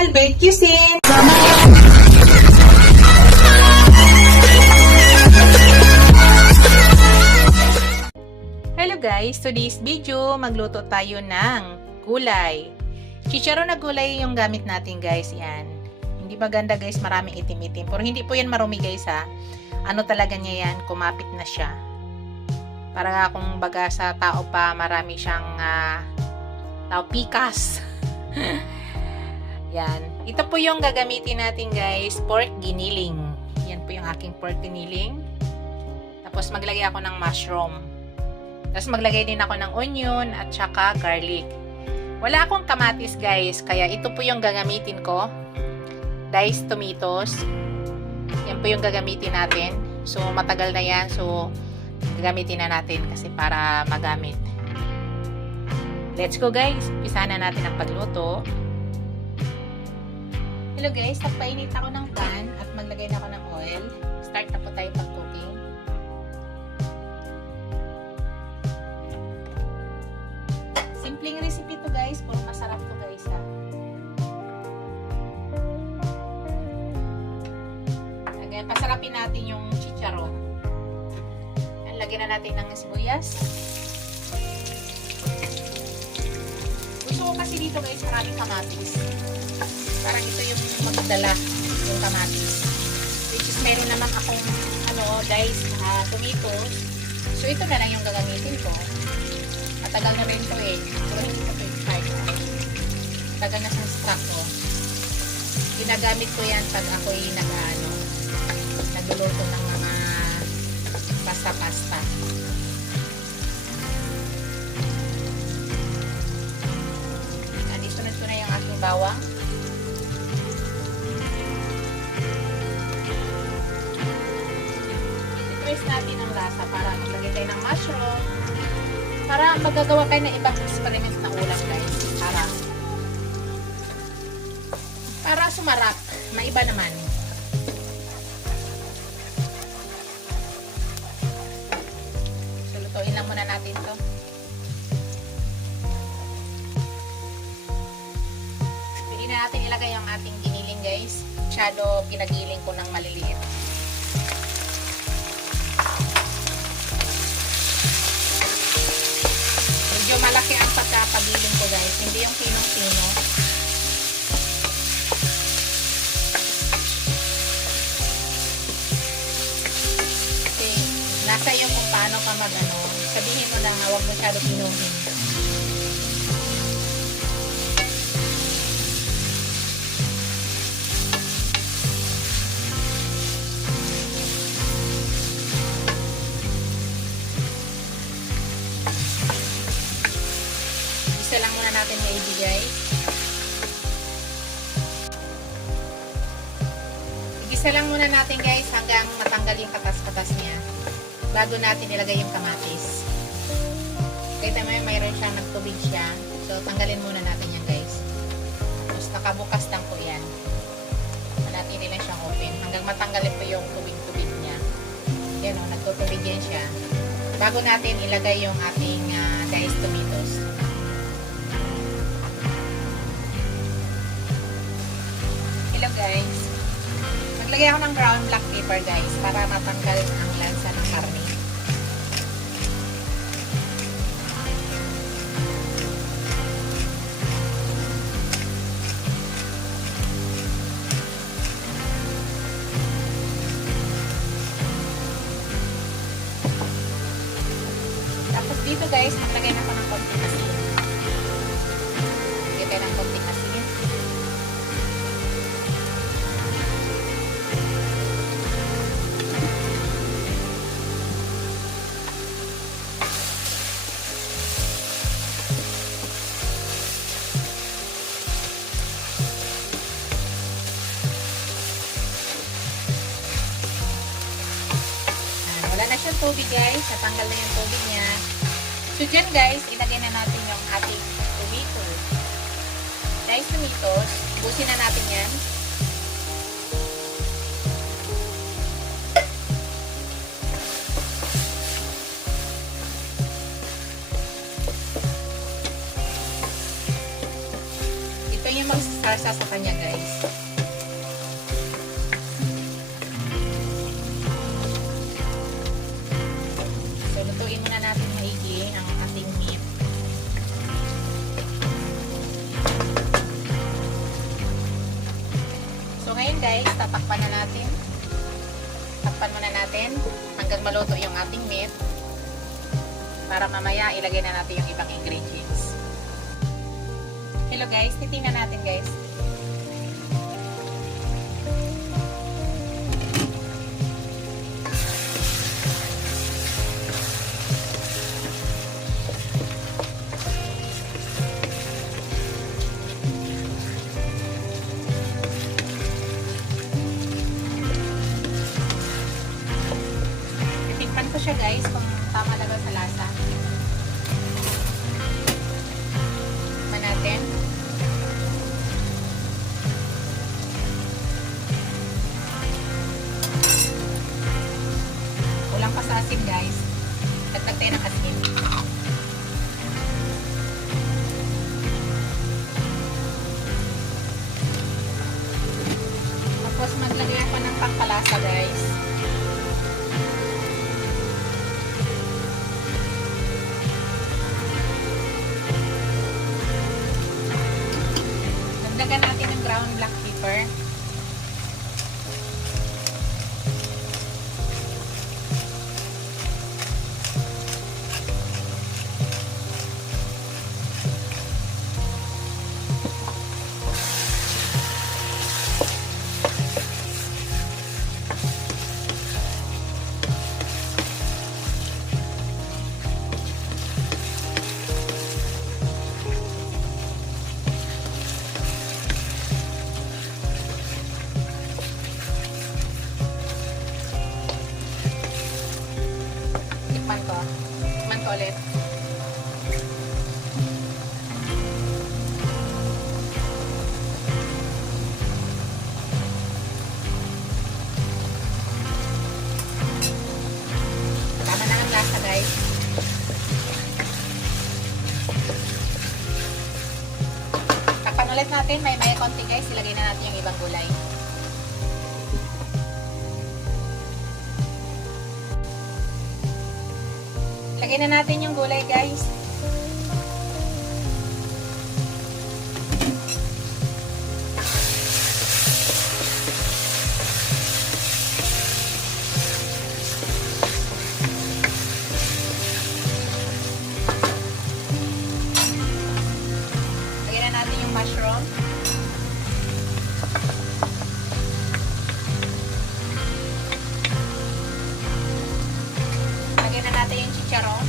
channel, Bird Cuisine! Hello guys! Today's video, magluto tayo ng gulay. Chicharon na gulay yung gamit natin guys, yan. Hindi maganda guys, maraming itim-itim. Pero hindi po yan marumi guys ha. Ano talaga niya yan, kumapit na siya. Para kung baga sa tao pa, marami siyang tao pikas. Yan. Ito po yung gagamitin natin guys, pork giniling. Yan po yung aking pork giniling. Tapos maglagay ako ng mushroom. Tapos maglagay din ako ng onion at saka garlic. Wala akong kamatis guys, kaya ito po yung gagamitin ko. Diced tomatoes. Yan po yung gagamitin natin. So matagal na yan, so gagamitin na natin kasi para magamit. Let's go guys, umpisa na natin ang pagluto. Hello guys, nagpainit ako ng pan at maglagay na ako ng oil. Start na po tayo pag-cooking. Simpleng recipe to guys, pero masarap to guys ha. Again, pasarapin natin yung chicharon. Lagyan na natin ng sibuyas. Gusto ko kasi dito guys, maraming kamatis. Parang ito yung magdala yung kamatis. Which is meron naman akong diced tomatoes. So ito na lang yung gagamitin ko. Matagal na rin to eh. Pero hindi ko to expire. Tagal na sa stock ko. Ginagamit ko yan pag ako'y nagluluto ng mga pasta-pasta. Sunod ko na yung aking bawang. I-press natin ang lasa para maglagay tayo ng mushroom. Para magagawa kayo ng ibang experiment na ulam guys. Para sumarap. Maiba naman. Lutuin lang muna natin to. Pwede na natin ilagay ang ating giniling guys. Masyado pinagiling ko ng maliliit. Medyo malaki ang pagkapagiling ko guys. Hindi yung pinong-pino. Nasa iyo kung paano ka sabihin mo na huwag masyado pinuhin. Isa lang muna natin maibigay. Igisa lang muna natin guys hanggang matanggal yung katas-katas niya. Bago natin ilagay yung kamatis. Kita mo mayroon siyang nagtubig siya. So, tanggalin muna natin yan guys. Tapos, nakabukas lang po yan. Manatili lang siyang open. Hanggang matanggalin po yung tubig-tubig niya. Yan o, nagtutubig yan siya. Bago natin ilagay yung ating diced tomatoes. Hello guys. Maglagay ako ng ground black pepper guys para matanggal ang lansa ng karne. Tapos dito guys, maglagay na ako ng konting asin. Maglagay tayo ng konting asin. Wala na siyang tubig guys. Natanggal na yung tubig niya. So dyan guys, ilagay na natin yung ating tomato. Diced tomatoes. Busin na natin yan. sarsa sa kanya, guys. So, lutuin muna natin maigi ang ating meat. So, ngayon guys, tatakpan na natin. Takpan muna natin hanggang maluto yung ating meat. Para mamaya ilagay na natin yung ibang ingredients. Hello guys, titingnan natin guys. Titikman ko siya guys kung tama na ba sa lasa. Tikman natin. Kulang pa sa asin guys. Dagdag tayo ng asin. Tapos maglagay ako ng pangpalasa guys. Dagdagan natin ng ground black pepper. Tikman ko ulit. Tama na ang lasa guys. Takpan ulit natin. May konti guys. Ilagay na natin yung ibang gulay. Lagay na natin yung gulay guys. Lagay na natin yung mushroom. Lagay na natin yung chicharon.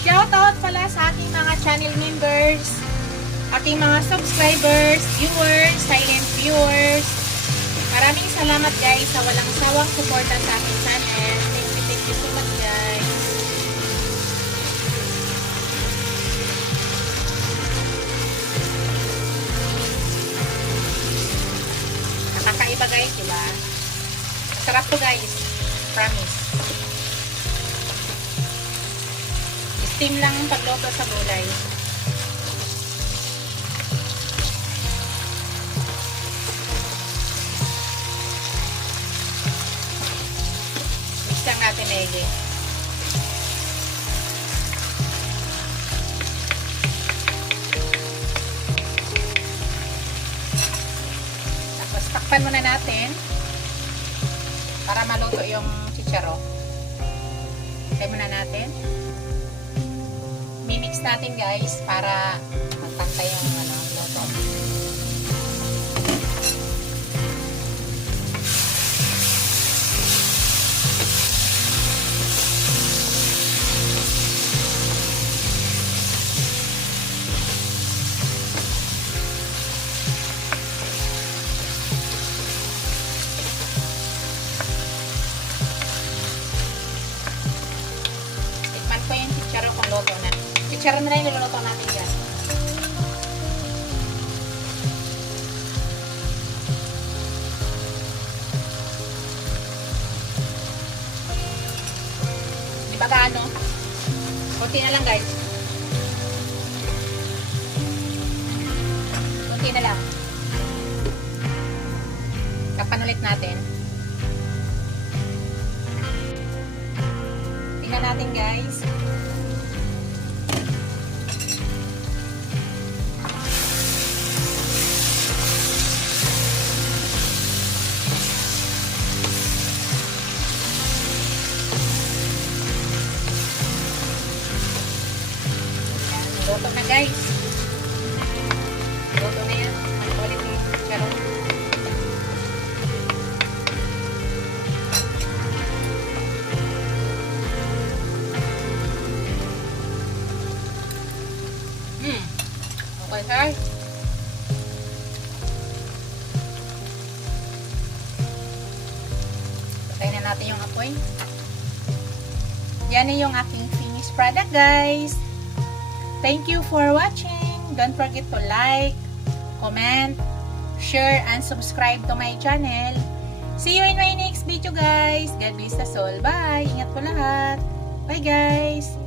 Shoutout pala sa aking mga channel members, aking mga subscribers, viewers, silent viewers. Maraming salamat guys sa walang sawang suporta sa aking channel. Thank you so much guys. Nakakaiba guys, diba? Masarap to guys. Promise. Steam lang ang pagluto sa gulay. Mix lang natin maigi. Tapos takpan muna natin para maluto yung chicharo. Takpan muna natin. Mimix natin guys para magpantay yung luto. Tikman ko yung chicharo kung luto na. Chicharon na lang yung niluluto natin dyan. Di ba gaano? Kunti na lang guys. Kunti na lang. Takpan ulit natin. Tingnan natin guys. Luto na guys. Luto na yan. Ulit yung karon. Okay sir. Patayin na natin yung apoy. Yan na yung aking finished product guys. Thank you for watching. Don't forget to like, comment, share, and subscribe to my channel. See you in my next video guys. God bless us all. Bye. Ingat po lahat. Bye guys.